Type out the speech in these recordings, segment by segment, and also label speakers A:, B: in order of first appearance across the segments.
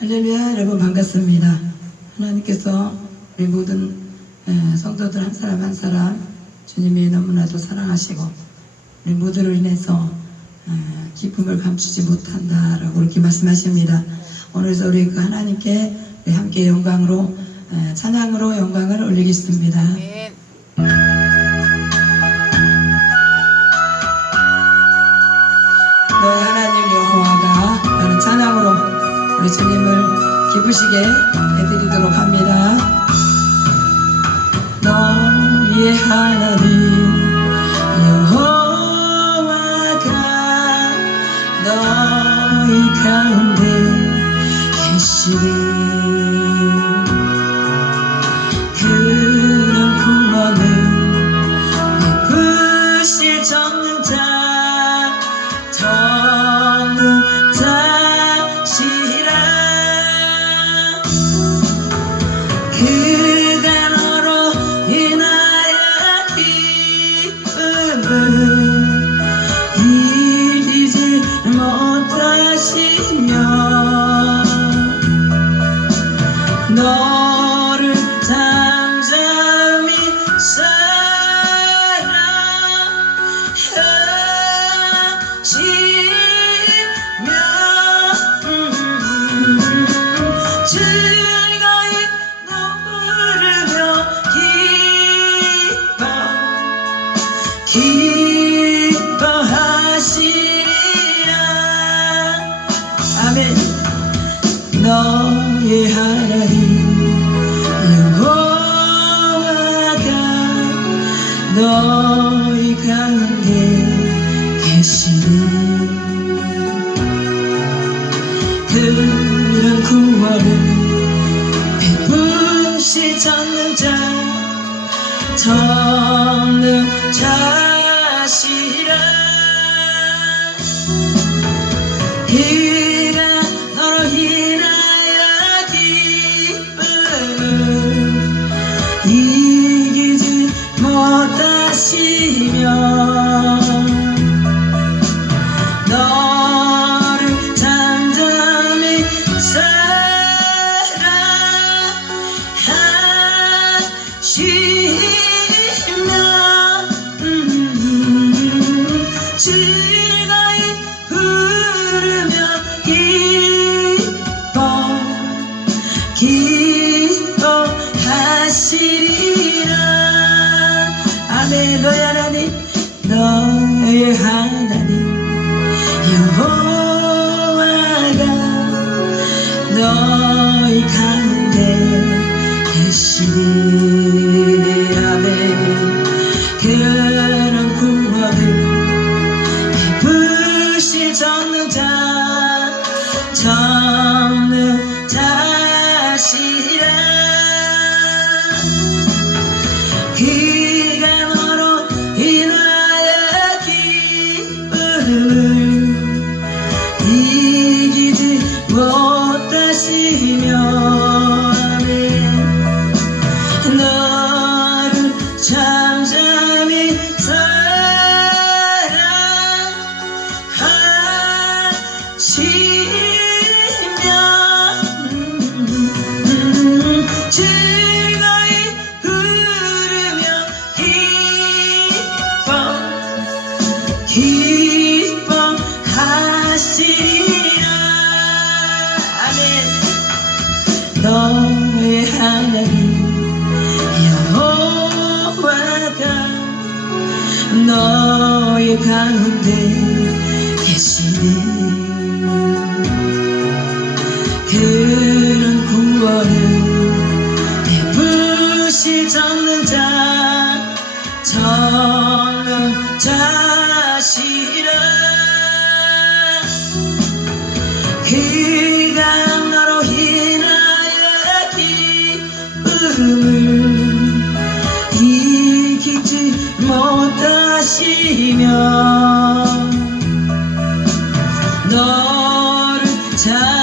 A: 할렐루야 여러분 반갑습니다. 하나님께서 우리 모든 에, 성도들 한 사람 한 사람 주님이 너무나도 사랑하시고 우리 모두를 인해서 에, 기쁨을 감추지 못한다라고 이렇게 말씀하십니다. 오늘도 우리 그 하나님께 함께 영광으로 에, 찬양으로 영광을 올리겠습니다.
B: 아
A: 우리 주님을 기쁘시게 해드리도록 합니다. 너희 하나님 구원을 베푸시 전능자 전능자시라 너의 하나님 여호와가 너의 가운데 계시니 그런 구원을 베푸실 전능자 전 하시며 너를 잠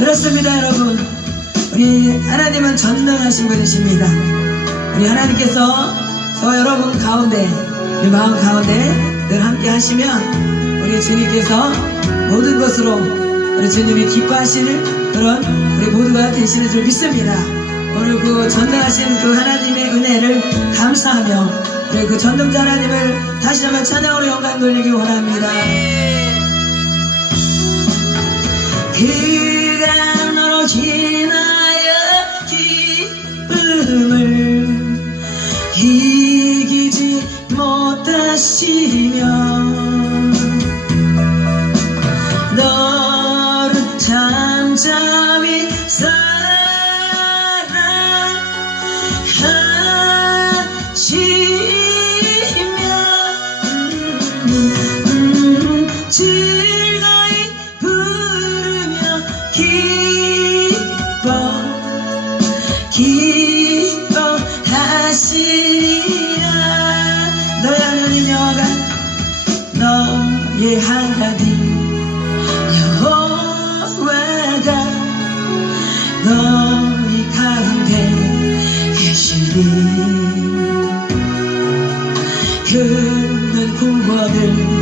A: 그렇습니다 여러분. 우리 하나님은 전능하신 분이십니다. 우리 하나님께서 저 여러분 가운데 우리 마음 가운데 늘 함께 하시면 우리 주님께서 모든 것으로 우리 주님이 기뻐하시는 그런 우리 모두가 되시는 줄 믿습니다. 오늘 그 전능하신 그 하나님의 은혜를 감사하며 우리 그 전능자 하나님을 다시 한번 찬양으로 영광 돌리기 원합니다. 그 지며 que del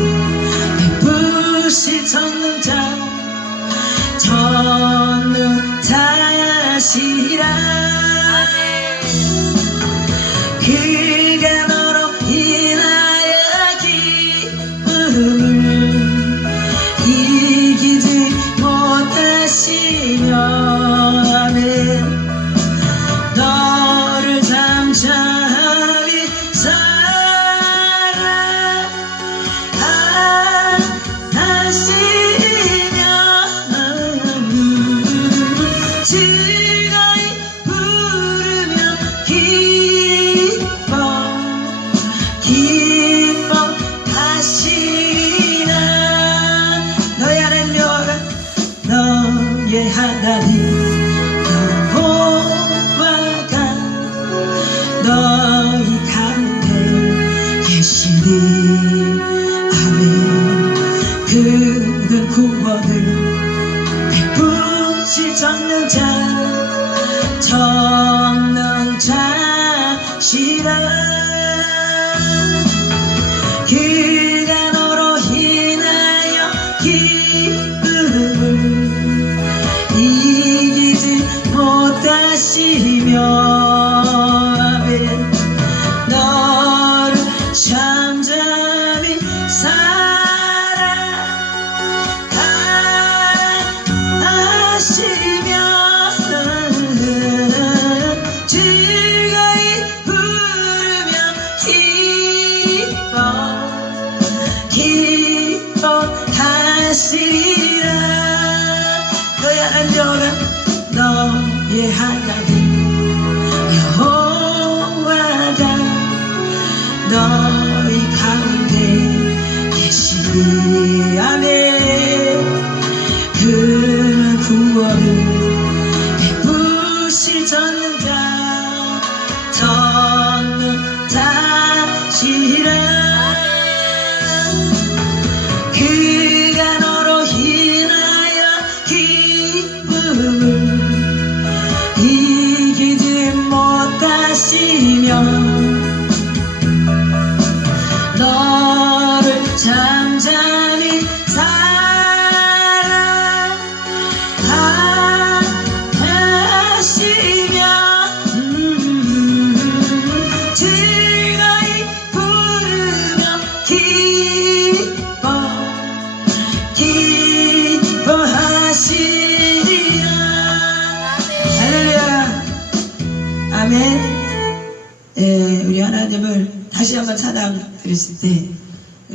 A: done.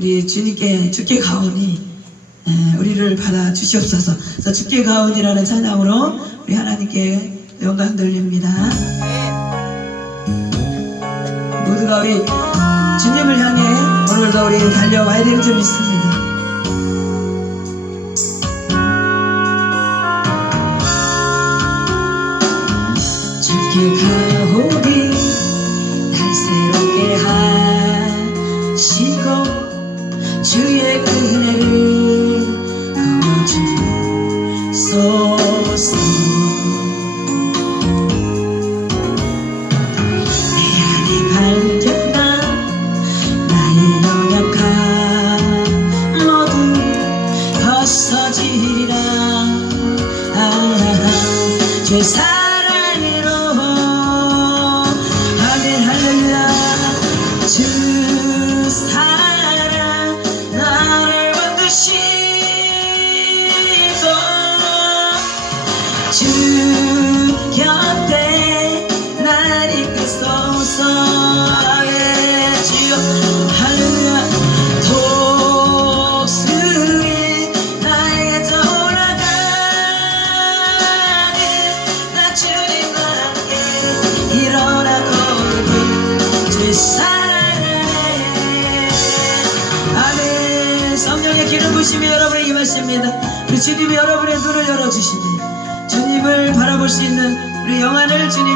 A: 우리 주님께 주께 가오니 우리를 받아 주시옵소서. 그래서 주께 가오니라는 찬양으로 우리 하나님께 영광 돌립니다. 모두가 우리 주님을 향해 오늘도 우리 달려와야 될 점 있습니다. 주께 가오니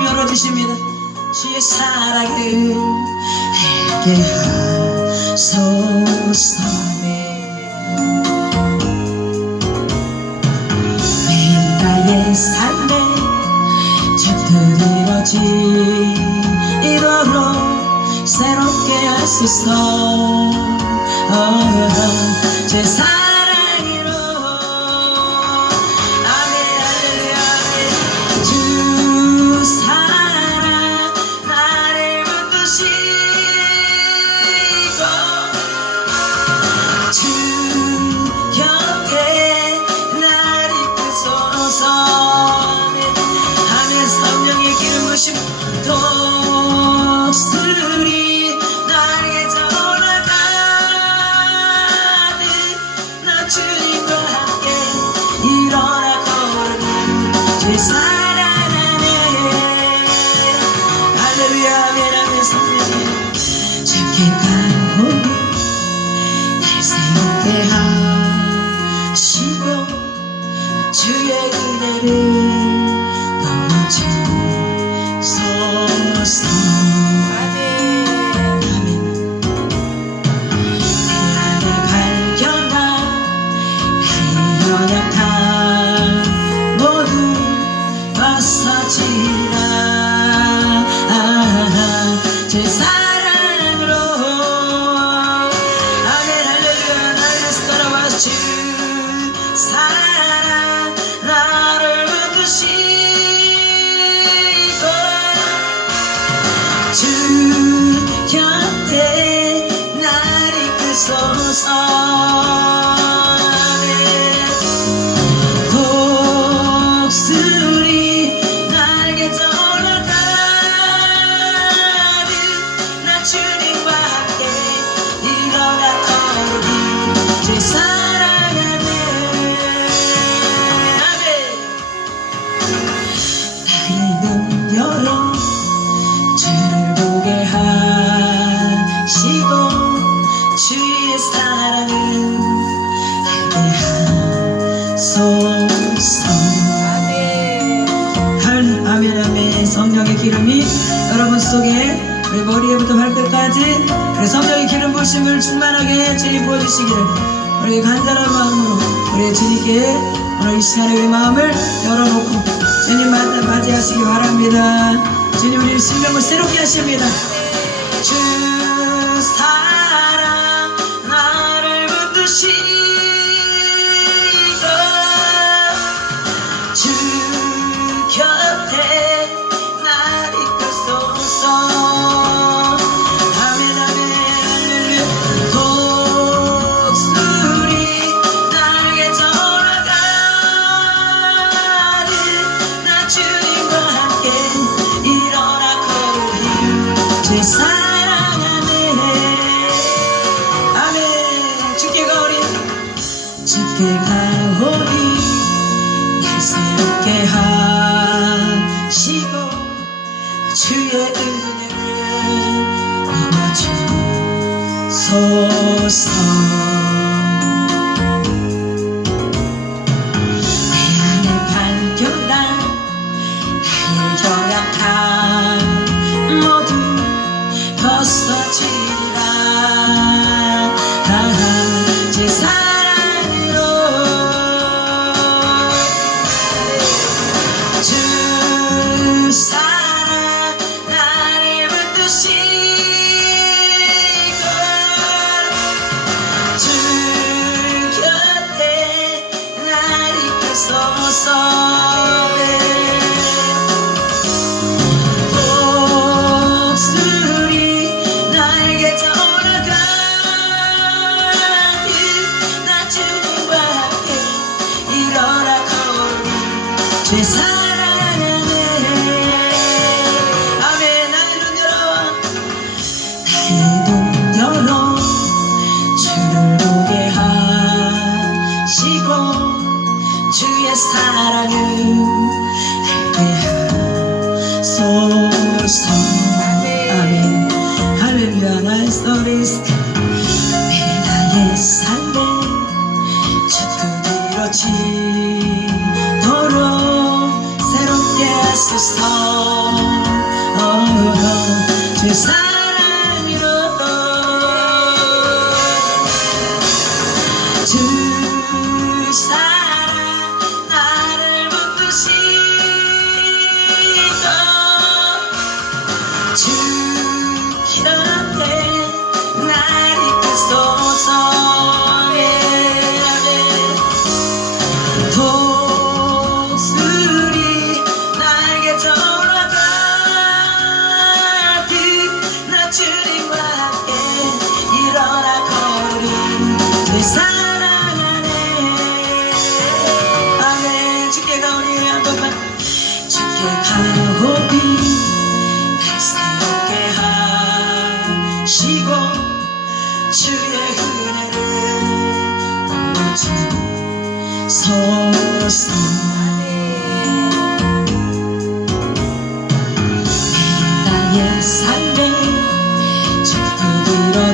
A: 열어주십니다. 주의 사랑을 알게 하소서 매일 나의 삶에 붙들어지 이도록 새롭게 하소서. 제 삶. 마음을 열어놓고 주님 맞이하시기 바랍니다. 주님 우리 신명을 새롭게 하십니다. 주 사랑 나를 붙드시 주께 가오니 새롭게 하시고 주의 은혜를 부어주소서.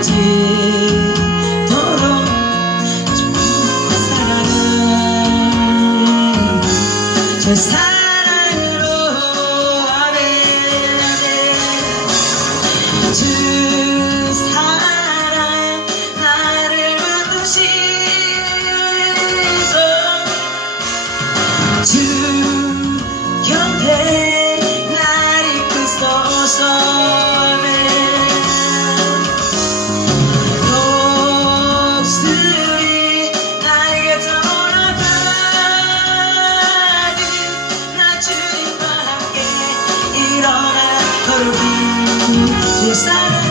A: 빠지도록 저 그 사랑은 저 사랑은 Yes, I